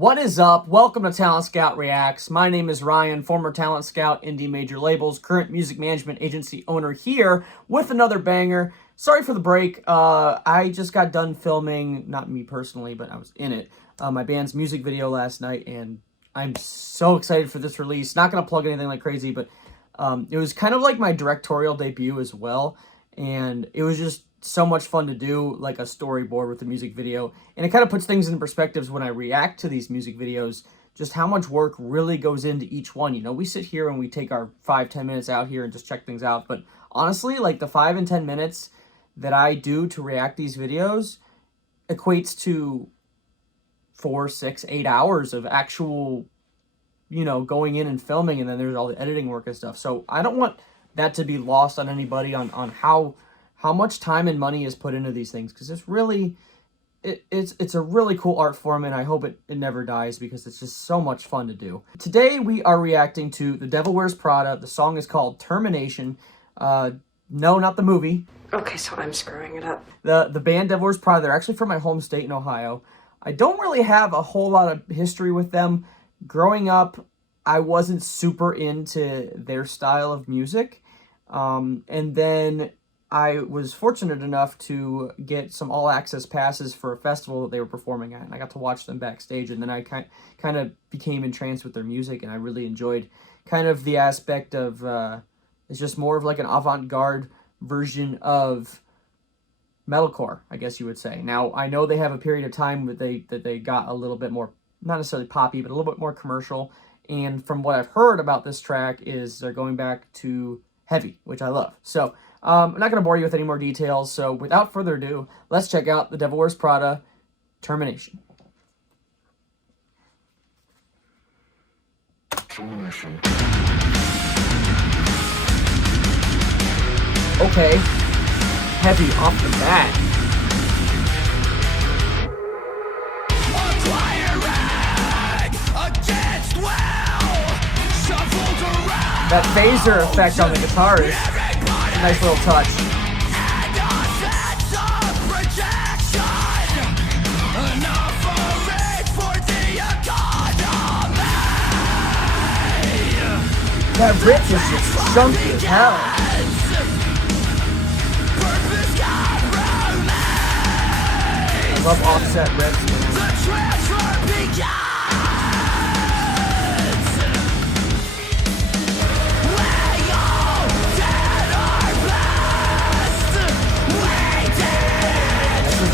What is up? Welcome to Talent Scout Reacts. My name is Ryan, former Talent Scout, indie major labels, current music management agency owner here with another banger. Sorry for the break. I just got done filming, not me personally, but I was in it, my band's music video last night, and I'm so excited for this release. Not going to plug anything like crazy, but it was kind of like my directorial debut as well, and it was just so much fun to do, like a storyboard with the music video, and it kind of puts things in perspectives when I react to these music videos, just how much work really goes into each one. You know, we sit here and we take our 5-10 minutes out here and just check things out, but honestly, like the 5 and 10 minutes that I do to react these videos equates to 4, 6, 8 hours of actual, you know, going in and filming, and then there's all the editing work and stuff. So I don't want that to be lost on anybody on how much time and money is put into these things, because it's really, it's a really cool art form, and I hope it never dies because it's just so much fun to do. Today we are reacting to The Devil Wears Prada. The song is called Termination. No, not the movie. Okay, so I'm screwing it up. The band Devil Wears Prada, they're actually from my home state in Ohio. I don't really have a whole lot of history with them. Growing up, I wasn't super into their style of music. And then I was fortunate enough to get some all-access passes for a festival that they were performing at, and I got to watch them backstage, and then I kind of became entranced with their music, and I really enjoyed kind of the aspect of, it's just more of like an avant-garde version of metalcore, I guess you would say. Now, I know they have a period of time that they got a little bit more, not necessarily poppy, but a little bit more commercial, and from what I've heard about this track is they're going back to heavy, which I love. So I'm not going to bore you with any more details, so without further ado, let's check out The Devil Wears Prada, Termination. Okay, heavy off the bat. That phaser effect on the guitar is a nice little touch. That riff is just chunky as hell. I love offset riffs, man.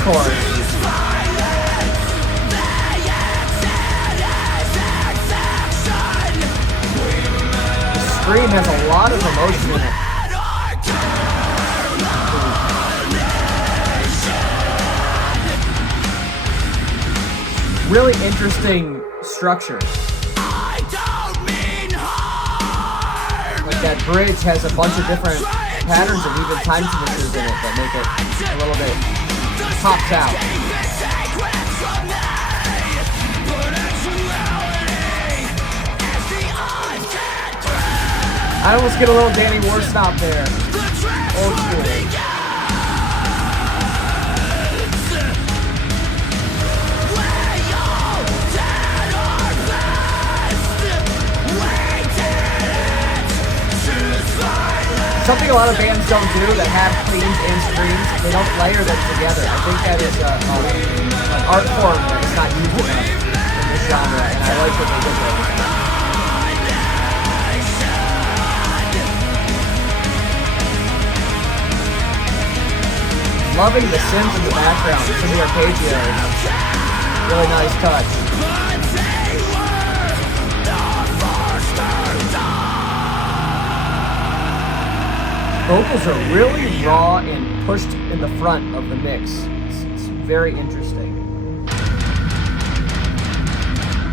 Chorus. The scream has a lot of emotion in it. Really interesting structure. Like that bridge has a bunch of different patterns and even time signatures in it that make it a little bit pops out. I almost get a little Danny Warstop there. Old school. Something a lot of bands don't do that have cleans and screams, they don't layer them together. I think that is an art form that is not used enough in this genre, and I like what they did there. Loving the synth in the background, some of the arpeggios. Really nice touch. Vocals are really raw and pushed in the front of the mix. It's very interesting.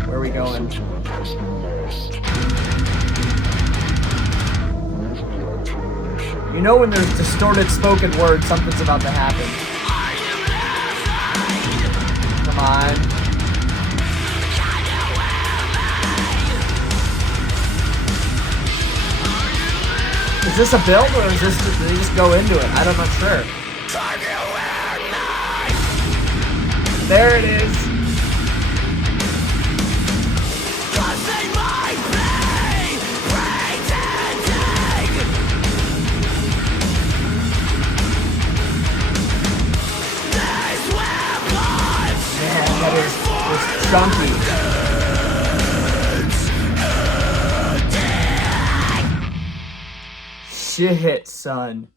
Where are we going? You know when there's distorted spoken word, something's about to happen. Come on. Is this a build, or is this, did they just go into it? I'm not sure. There it is. chunky. Shit, son.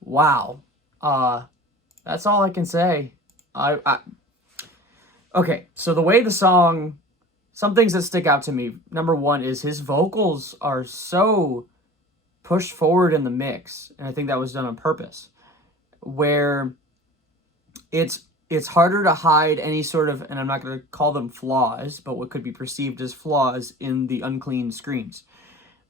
Wow. That's all I can say. Okay, so the way the song, some things that stick out to me. Number one is his vocals are so pushed forward in the mix, and I think that was done on purpose, where it's harder to hide any sort of, and I'm not going to call them flaws, but what could be perceived as flaws in the unclean screams.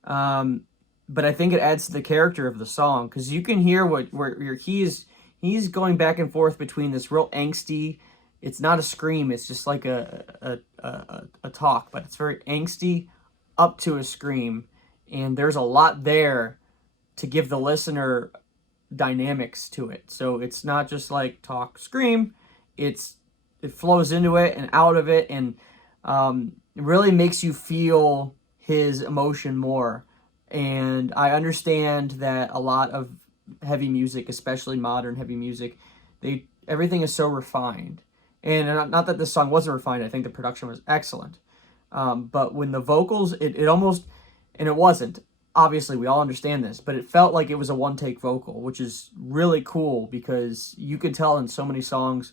But I think it adds to the character of the song, because you can hear where he's going back and forth between this real angsty. It's not a scream. It's just like a talk, but it's very angsty up to a scream, and there's a lot there to give the listener dynamics to it. So it's not just like talk scream. It flows into it and out of it, and it really makes you feel his emotion more. And I understand that a lot of heavy music, especially modern heavy music, everything is so refined. And not that this song wasn't refined. I think the production was excellent. But when the vocals, it almost, and it wasn't, obviously we all understand this, but it felt like it was a one-take vocal, which is really cool because you could tell in so many songs,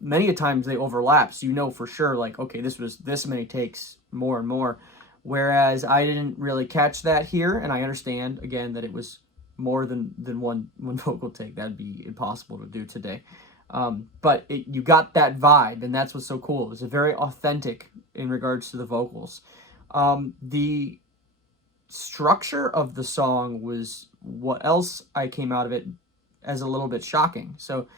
many a times they overlap. So you know for sure, like, okay, this was this many takes, more and more. Whereas I didn't really catch that here, and I understand, again, that it was more than one vocal take. That'd be impossible to do today. But you got that vibe, and that's what's so cool. It was very authentic in regards to the vocals. The structure of the song was what else I came out of it as a little bit shocking. So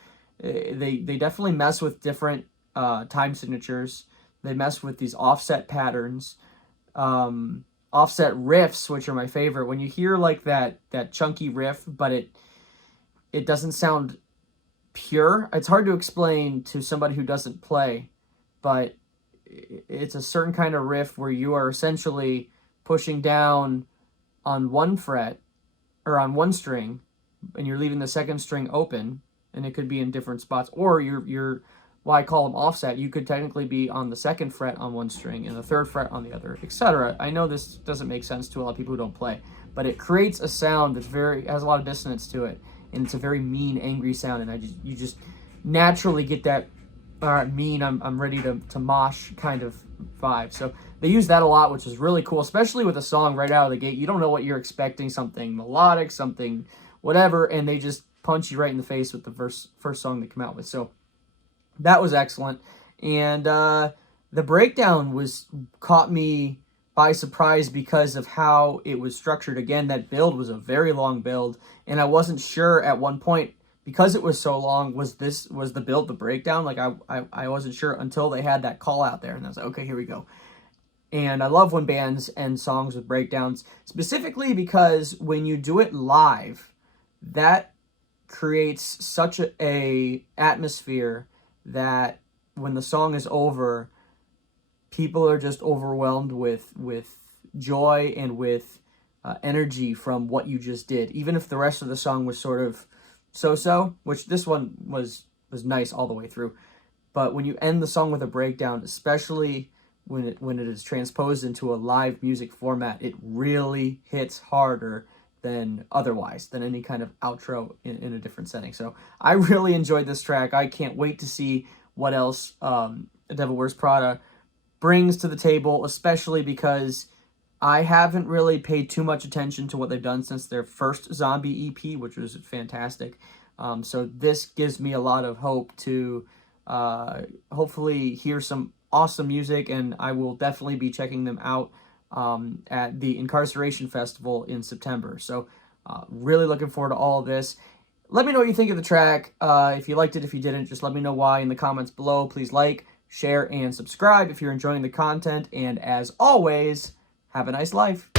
they definitely mess with different time signatures. They mess with these offset patterns, offset riffs, which are my favorite. When you hear like that chunky riff, but it doesn't sound pure. It's hard to explain to somebody who doesn't play, but it's a certain kind of riff where you are essentially pushing down on one fret or on one string, and you're leaving the second string open, and it could be in different spots, or you're well, I call them offset. You could technically be on the second fret on one string and the third fret on the other, etc. I know this doesn't make sense to a lot of people who don't play, but it creates a sound that has a lot of dissonance to it, and it's a very mean, angry sound, and you just naturally get that mean, I'm ready to mosh kind of vibe. So they use that a lot, which is really cool, especially with a song right out of the gate. You don't know what you're expecting, something melodic, something whatever, and they just punch you right in the face with the first song they come out with. So that was excellent. And the breakdown caught me by surprise because of how it was structured. Again, that build was a very long build, and I wasn't sure at one point, because it was so long, was the build the breakdown? Like I wasn't sure until they had that call out there, and I was like, okay, here we go. And I love when bands end songs with breakdowns, specifically because when you do it live, that creates such a atmosphere that when the song is over, people are just overwhelmed with joy and with energy from what you just did. Even if the rest of the song was sort of so-so, which this one was nice all the way through. But when you end the song with a breakdown, especially when it is transposed into a live music format, it really hits harder than any kind of outro in a different setting. So I really enjoyed this track. I can't wait to see what else Devil Wears Prada brings to the table, especially because I haven't really paid too much attention to what they've done since their first Zombie EP, which was fantastic. So this gives me a lot of hope to hopefully hear some awesome music, and I will definitely be checking them out at the Incarceration Festival in September. So really looking forward to all of this. Let me know what you think of the track. If you liked it, if you didn't, just let me know why in the comments below. Please like, share, and subscribe if you're enjoying the content. And as always, have a nice life.